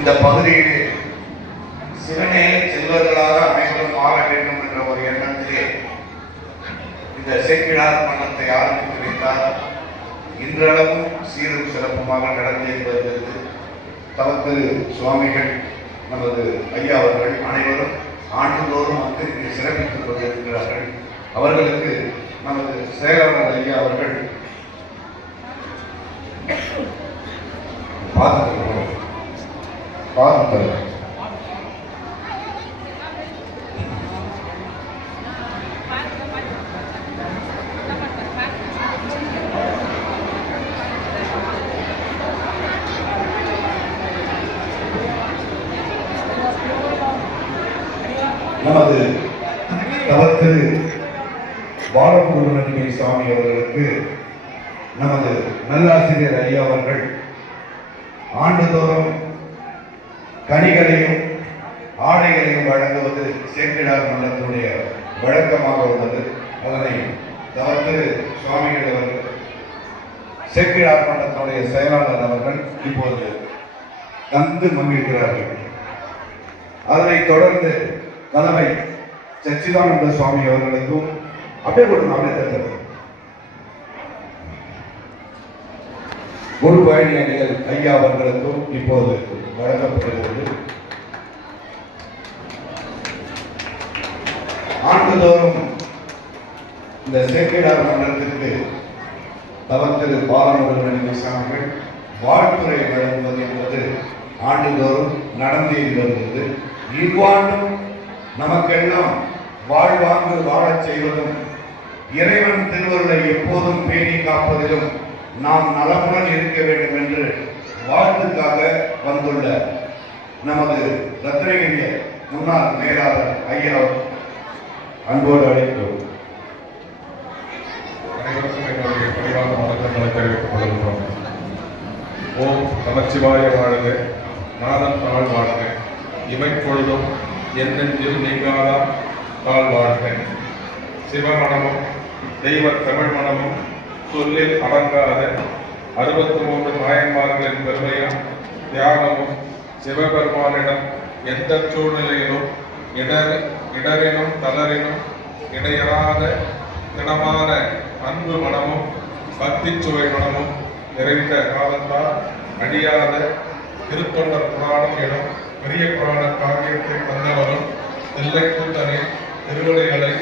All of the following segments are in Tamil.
இந்த பகுதியில் சிவனே செல்வர்களாக அனைவரும் மாற வேண்டும் என்ற ஒரு எண்ணத்திலே இந்த சேக்கிழார் மன்றத்தை ஆரம்பித்து வைத்தார். இன்றளவும் சீரும் சிறப்புமாக நடந்தே வருகிறது. தவத்திரு சுவாமிகள் நமது ஐயா அவர்கள் அனைவரும் ஆண்டுதோறும் வந்து இங்கு சிறப்பித்துக் கொண்டிருக்கிறார்கள். அவர்களுக்கு நமது செயலாளர் ஐயா அவர்கள் பாதம் நமது தவத்திரு பாலமுருகனடிமை சுவாமி அவர்களுக்கு நமது நல்லாசிரியர் ஐயா அவர்கள் ஆண்டுதோறும் கனிகளையும் ஆடைகளையும் வழங்குவது சேக்கிழார் மன்றத்தினுடைய வழக்கமாக உள்ளது. அதனை தவத்திரு சுவாமிகள் அவர்கள் சேக்கிழார் மன்றத்தினுடைய செயலாளர் அவர்கள் இப்போது தந்து மகிழ்கிறார்கள். அதனைத் தொடர்ந்து தலைமை சச்சிதானந்த சுவாமி அவர்களுக்கும் அப்படியே கொடுங்க குரு பயணி அணிகள் ஐயா அவர்களுக்கும் இப்போது வழங்கப்படுகிறது. ஆண்டுதோறும் இந்த சேக்கிழார் மன்றத்திற்கு தவத்திரு பாலமுருகன் சாமிகள் வாழ்த்துறை வழங்குவது என்பது ஆண்டுதோறும் நடந்தே வருகிறது. இவ்வாண்டும் நமக்கெல்லாம் வாழ்வாங்கு வாழச் செய்வதும் இறைவன் திருவருளை எப்போதும் பேணி காப்பதிலும் நாம் நலமுடன் இருக்க வேண்டும் என்று வாழ்த்துக்காக வந்துள்ள நமது ரத்னகிரிய முன்னாள் மேலாளர் ஐயா அன்போடு அழைத்தோம். அனைவருக்கும் என்னுடைய பணிவான வணக்கங்களை தெரிவித்துக் கொள்கிறோம். ஓம் நமச்சிவாய வாழ்க, நாதன் தாழ் வாழ்க, இமைப்பொழுதும் என்னென்றில் நீங்காத தாழ் வாழ்க. சிவமணமும் தெய்வ தமிழ் மணமும் சொல்லில் அடங்காத 63 நாயன்மார்களின் பெருமையும் தியாகமும் சிவபெருமானிடம் எந்த சூழ்நிலையிலும் இடரினும் தளரினும் இடையறாத திடமான அன்பு மனமும் பக்தி சுவை மனமும் நிறைந்த காலத்தால் அழியாத திருத்தொண்டர் புராணம் எனும் பெரிய புராண காவியத்தை தந்தவரும் தில்லை கூட்டணி திருவிடைகளை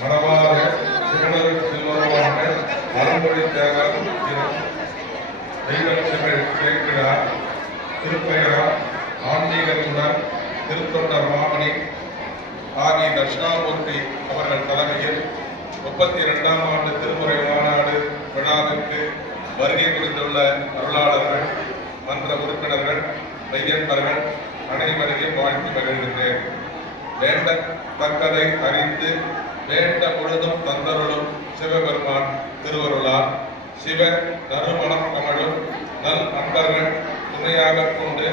மனவாத சிவனருக்கு செல்வருமான பரம்பரை தேவரும் தெய்வங்கள் சேர்க்கிறார். திருப்பெயரா ஆன்மீகத்துடன் திருத்தொண்டர் மாமணி ஆகிய தட்சிணாமூர்த்தி அவர்கள் தலைமையில் 32ஆம் ஆண்டு திருமுறை மாநாடு விழாவிற்கு வருகை புரிந்துள்ள அருளாளர்கள், மன்ற உறுப்பினர்கள், மையன்பர்கள் அனைவரையும் வாழ்த்து மகிழ்கின்றேன். வேண்டத்தக்கதை அறிந்து வேண்ட பொழுதும் தந்தருளும் சிவபெருமான் திருவருளால் சிவ நறுமணம் கமழும் நல் அன்பர்கள் துணையாக கொண்டு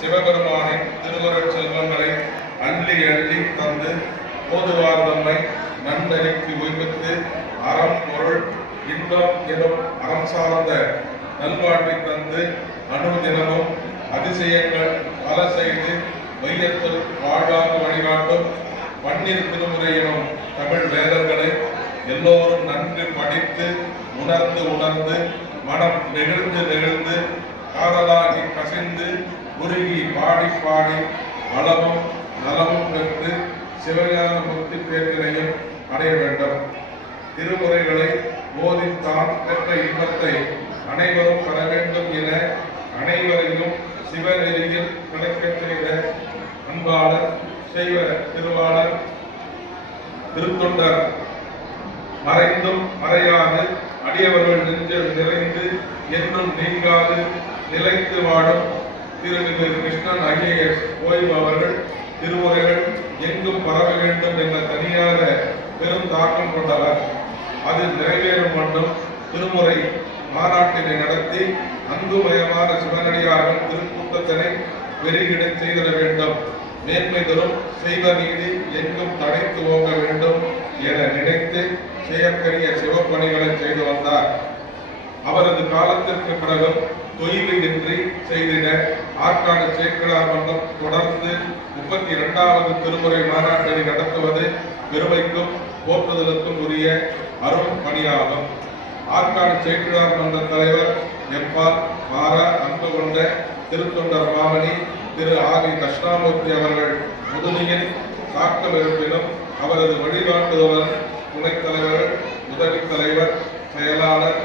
சிவபெருமானின் திருவருட் செல்வங்களை அள்ளி அள்ளி தந்து போதுவார் தம்மை நன்னறிக்கு உய்வித்து அறம் பொருள் இன்பம் எனும் அறம் சார்ந்த நல்வாழ்வை தந்து அனுதினமும் அதிசயங்கள் பல செய்து மையத்தில் வாழாக வழிகாட்டும் பன்னிரு திருமுறை எனும் தமிழ் வேதங்களை எல்லோரும் நன்கு படித்து உணர்ந்து மனம் நெகிழ்ந்து காதலாகி கசிந்து உருகி பாடி வளமும் நலமும் பெற்று சிவஞான முக்தி பேர்களையும் அடைய வேண்டும். திருமுறைகளை போதித்தான் பெற்ற இன்பத்தை அனைவரும் பெற வேண்டும் என அனைவரையும் சிவநெறியில் கிடைக்கச் செய்த அன்பாளர் செய்வ திருவாளர் திருத்தொண்டர் மறைந்தும் மறையாது அடியவர்கள் நெஞ்சில் நிறைந்து என்றும் நீங்காது நிலைத்து வாழும் திருமிகு கிருஷ்ணன் IAS ஓய்வு அவர்கள் திருமுறைகள் எங்கும் பரவ வேண்டும் என்ற தனியாக பெரும் தாக்கம் கொண்டவர். அது நிறைவேறும் வண்ணம் திருமுறை மாநாட்டினை நடத்தி அன்புமயமான சிவனடியார்கள் திருக்கூட்டத்தினை பெருகிடச் செய்திட வேண்டும். மேன்மை தரும் செய்வ நீதி எங்கும் தடைத்து ஓங்க வேண்டும் என நினைத்து செயற்கரிய சிவப்பணிகளை செய்து வந்தார். அவரது காலத்திற்கு பிறகு தொய்வின்றி செய்திட ஆற்காடு சேக்கிழார் மன்றம் தொடர்ந்து 32வது திருமுறை மாநாட்டை நடத்துவது பெருமைக்கும் போற்றுதலுக்கும் உரிய அரும் பணியாகும். ஆற்காடு சேக்கிழார் மன்ற தலைவர் எம்பால் மாறா அன்பு கொண்ட திருத்தொண்டர் மாமணி திரு ஆதி தட்சிணாமூர்த்தி அவர்கள் முதுமையில் தாக்கமிருப்பினும் அவரது வழிகாட்டுதலுடன் துணைத் தலைவர், உதவித் தலைவர், செயலாளர்,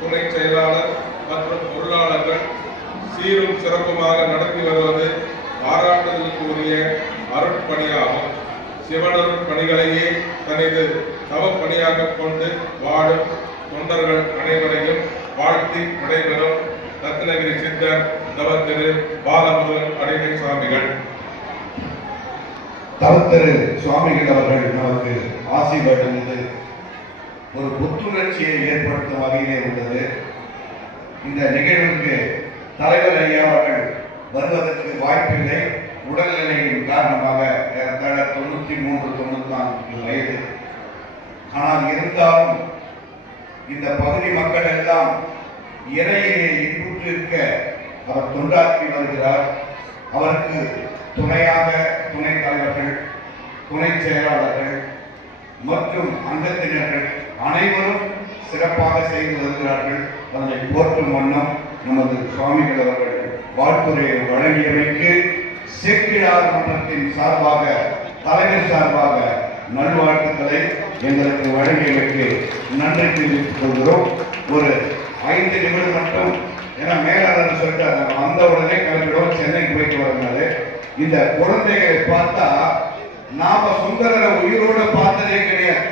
துணை செயலாளர் மற்றும் பொருளாளர்கள் சீரும் சிறப்புமாக நடத்தி வருவது பாராட்டுதலுக்கு உரிய அருட்பணியாகும். சிவனருட் பணிகளையே தனது தவப்பணியாக கொண்டு வாழும் தொண்டர்கள் அனைவரையும் வாழ்த்தி விடைபெறும் ரத்னகிரி சித்தர் தவத்திரு பாலமுருகன் அடிமை சுவாமிகள். தவத்திரு சுவாமிகள் அவர்கள் நமக்கு ஆசி வழங்கியது ஒரு புத்துணர்ச்சியை ஏற்படுத்தும் வகையிலே உள்ளது. இந்த நிகழ்வுக்கு தலைவர் ஐயா அவர்கள் வருவதற்கு வாய்ப்பில்லை. உடல்நிலையின் காரணமாக ஏறத்தாழ 93-94 வயது. ஆனால் இருந்தாலும் இந்த பகுதி மக்கள் எல்லாம் இறையிலே இன்புற்றிருக்க அவர் தொண்டாற்றி வருகிறார். அவருக்கு துணையாக துணைத் தலைவர்கள், துணை செயலாளர்கள் மற்றும் அங்கத்தினர்கள் அனைவரும் சிறப்பாக செய்து வருகிறார்கள். அதனை போற்றும் வண்ணம் நமது சுவாமிகள் அவர்கள் வாழ்த்துறையை வழங்கியமைக்கு சேக்கிழார் மன்றத்தின் சார்பாக, தலைவர் சார்பாக நல்வாழ்த்துக்களை எங்களுக்கு வழங்கியமைக்கு நன்றி தெரிவித்துக் கொள்கிறோம். ஒரு 5 நிமிடம் மட்டும், ஏன்னா மேலாளர் சொல்லிட்டு வந்த உடனே கிளம்பிடுவோம், சென்னைக்கு போயிட்டு வரனால இந்த குழந்தைகளை பார்த்தா நாம சுந்தரரை உயிரோடு பார்த்ததே கிடையாது.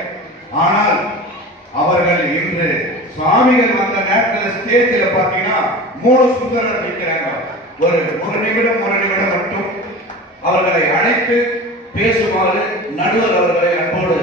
ஆனால் அவர்கள் இன்று சுவாமிகள் வந்த நேரத்தில் ஸ்டேஜில் பார்த்தீங்கன்னா 3 சுந்தரர் நிற்கிறாங்க. ஒரு நிமிடம் மட்டும் அவர்களை அழைத்து பேசுமாறு நடுவர் அவர்களை அன்போடு